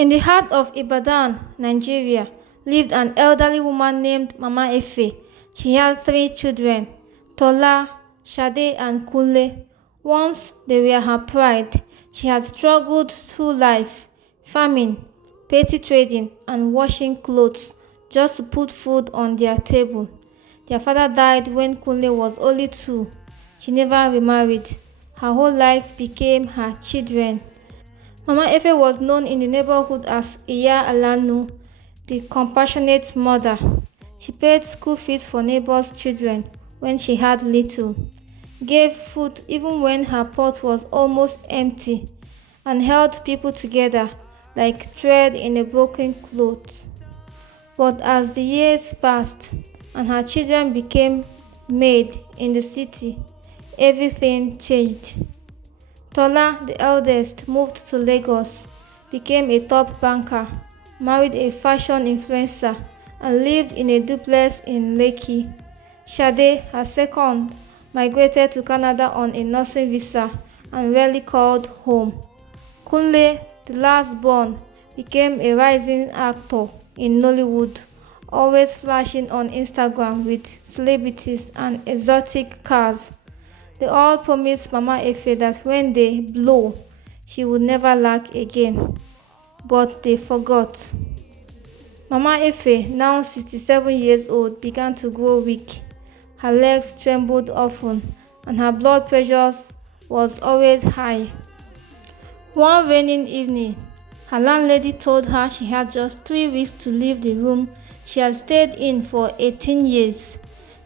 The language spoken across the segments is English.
In the heart of Ibadan, Nigeria, lived an elderly woman named Mama Ephe. She had three children, Tola, Shade, and Kunle. Once they were her pride. She had struggled through life, famine, petty trading, and washing clothes just to put food on their table. Their father died when Kunle was only 2. She never remarried. Her whole life became her children. Mama Ephe was known in the neighborhood as Iya Alanu, the compassionate mother. She paid school fees for neighbors' children when she had little, gave food even when her pot was almost empty, and held people together like thread in a broken cloth. But as the years passed and her children became made in the city, everything changed. Tola, the eldest, moved to Lagos, became a top banker, married a fashion influencer, and lived in a duplex in Lekki. Shade, her second, migrated to Canada on a nursing visa and rarely called home. Kunle, the last born, became a rising actor in Nollywood, always flashing on Instagram with celebrities and exotic cars. They all promised Mama Ephe that when they blow, she would never lack again. But they forgot. Mama Ephe, now 67 years old, began to grow weak. Her legs trembled often, and her blood pressure was always high. One raining evening, her landlady told her she had just 3 weeks to leave the room she had stayed in for 18 years.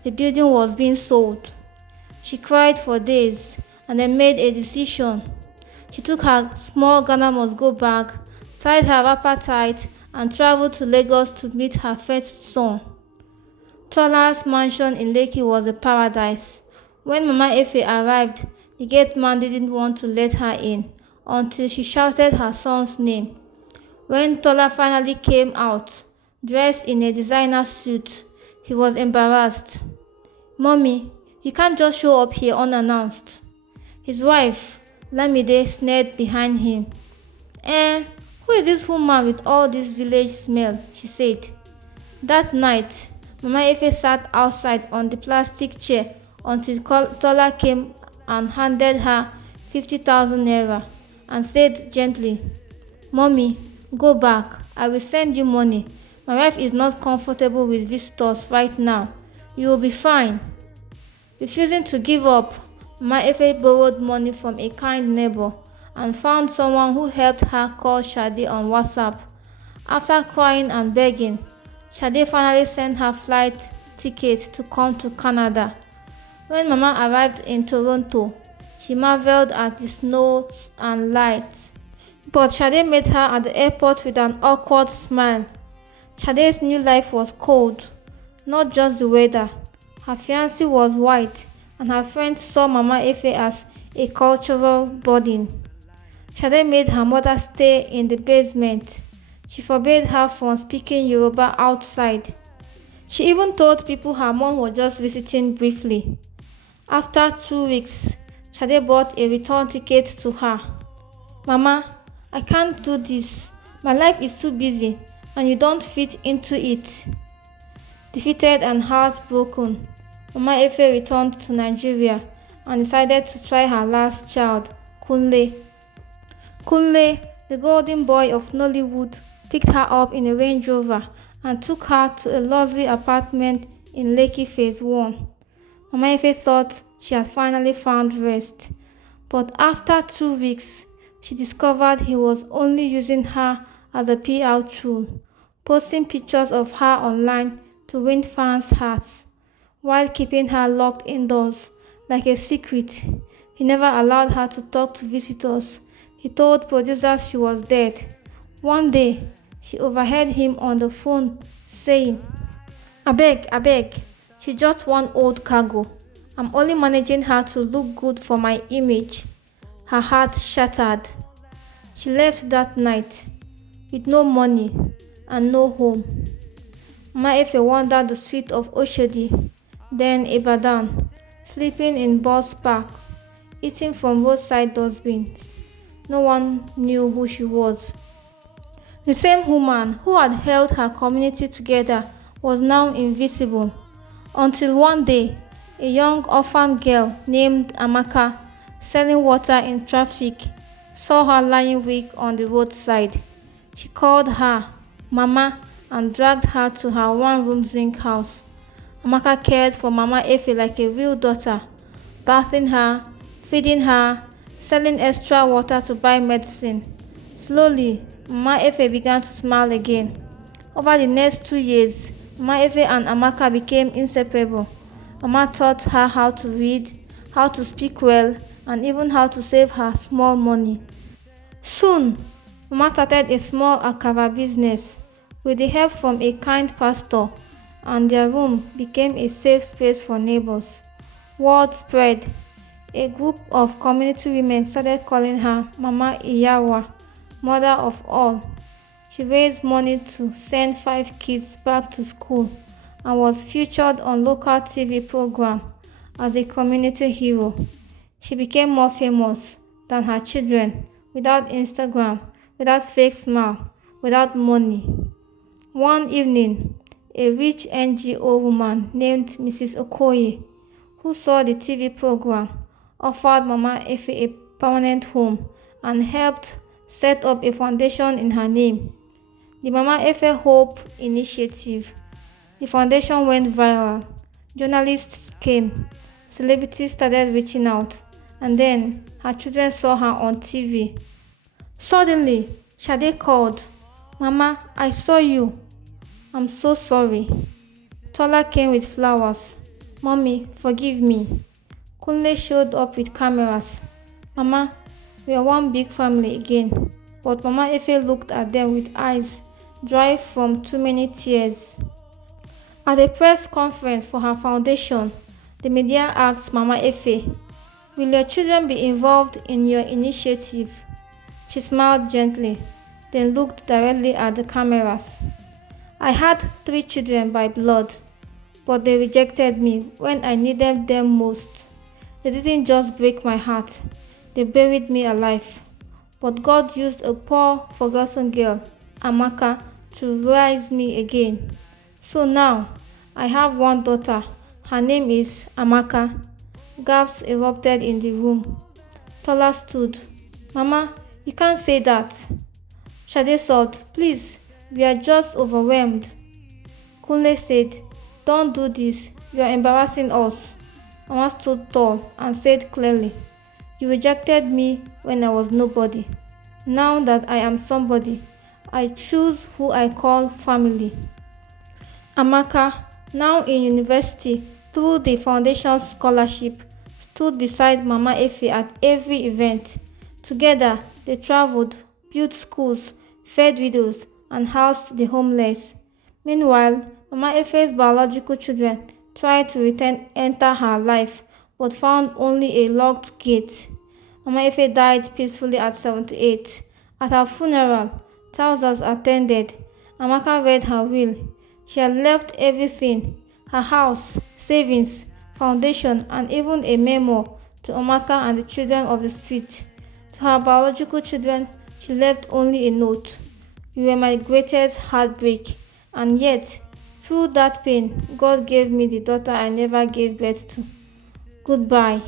The building was being sold. She cried for days and then made a decision. She took her small Ghana must-go bag, tied her wrapper tight, and traveled to Lagos to meet her first son. Tola's mansion in Lekki was a paradise. When Mama Ephe arrived, the gate man didn't want to let her in until she shouted her son's name. When Tola finally came out, dressed in a designer suit, he was embarrassed. "Mommy, you can't just show up here unannounced." His wife, Lamide, sneered behind him. Who is this woman with all this village smell?" she said. That night, Mama Ephe sat outside on the plastic chair until Tola came and handed her 50,000 naira and said gently, "Mommy, go back. I will send you money. My wife is not comfortable with visitors right now. You will be fine." Refusing to give up, Mama Ephe borrowed money from a kind neighbor and found someone who helped her call Shade on WhatsApp. After crying and begging, Shade finally sent her flight ticket to come to Canada. When Mama arrived in Toronto, she marveled at the snow and lights. But Shade met her at the airport with an awkward smile. Shade's new life was cold, not just the weather. Her fiancé was white, and her friends saw Mama Ephe as a cultural burden. Shade made her mother stay in the basement. She forbade her from speaking Yoruba outside. She even told people her mom was just visiting briefly. After 2 weeks, Shade bought a return ticket to her. "Mama, I can't do this. My life is too busy, and you don't fit into it." Defeated and heartbroken, Mama Ephe returned to Nigeria and decided to try her last child, Kunle. Kunle, the golden boy of Nollywood, picked her up in a Range Rover and took her to a luxury apartment in Lekki Phase 1. Mama Ephe thought she had finally found rest, but after 2 weeks, she discovered he was only using her as a PR tool, posting pictures of her online to win fans' hearts, while keeping her locked indoors like a secret. He never allowed her to talk to visitors. He told producers she was dead. One day, she overheard him on the phone saying, abeg, she's just one old cargo. I'm only managing her to look good for my image." Her heart shattered. She left that night with no money and no home. Mama Ephe wandered the street of Oshodi, then Ibadan, sleeping in bus park, eating from roadside dustbins. No one knew who she was. The same woman who had held her community together was now invisible, until one day, a young orphan girl named Amaka, selling water in traffic, saw her lying weak on the roadside. She called her Mama and dragged her to her one-room zinc house. Amaka cared for Mama Ephe like a real daughter, bathing her, feeding her, selling extra water to buy medicine. Slowly, Mama Ephe began to smile again. Over the next 2 years, Mama Ephe and Amaka became inseparable. Mama taught her how to read, how to speak well, and even how to save her small money. Soon, Mama started a small akara business with the help from a kind pastor, and their room became a safe space for neighbors. Word spread. A group of community women started calling her Mama Iyawa, mother of all. She raised money to send 5 kids back to school and was featured on local TV program as a community hero. She became more famous than her children, without Instagram, without fake smile, without money. One evening, a rich NGO woman named Mrs. Okoye, who saw the TV program, offered Mama Ephe a permanent home and helped set up a foundation in her name, the Mama Ephe Hope Initiative. The foundation went viral. Journalists came, celebrities started reaching out, and then her children saw her on TV. Suddenly, Shade called, "Mama, I saw you. I'm so sorry." Tola came with flowers. "Mommy, forgive me." Kunle showed up with cameras. "Mama, we are one big family again." But Mama Ephe looked at them with eyes dry from too many tears. At a press conference for her foundation, the media asked Mama Ephe, "Will your children be involved in your initiative?" She smiled gently, then looked directly at the cameras. "I had 3 children by blood, but they rejected me when I needed them most. They didn't just break my heart, they buried me alive. But God used a poor, forgotten girl, Amaka, to rise me again. So now, I have one daughter. Her name is Amaka." Gasps erupted in the room. Tola stood. "Mama, you can't say that." Shade sobbed, "Please, we are just overwhelmed." Kunle said, "Don't do this. You are embarrassing us." Mama stood tall and said clearly, "You rejected me when I was nobody. Now that I am somebody, I choose who I call family." Amaka, now in university through the foundation's scholarship, stood beside Mama Ephe at every event. Together, they traveled, built schools, fed widows, and housed the homeless. Meanwhile, Mama Efe's biological children tried to enter her life, but found only a locked gate. Mama Ephe died peacefully at 78. At her funeral, thousands attended. Amaka read her will. She had left everything: her house, savings, foundation, and even a memo to Amaka and the children of the street. To her biological children, she left only a note: "You were my greatest heartbreak, and yet, through that pain, God gave me the daughter I never gave birth to. Goodbye."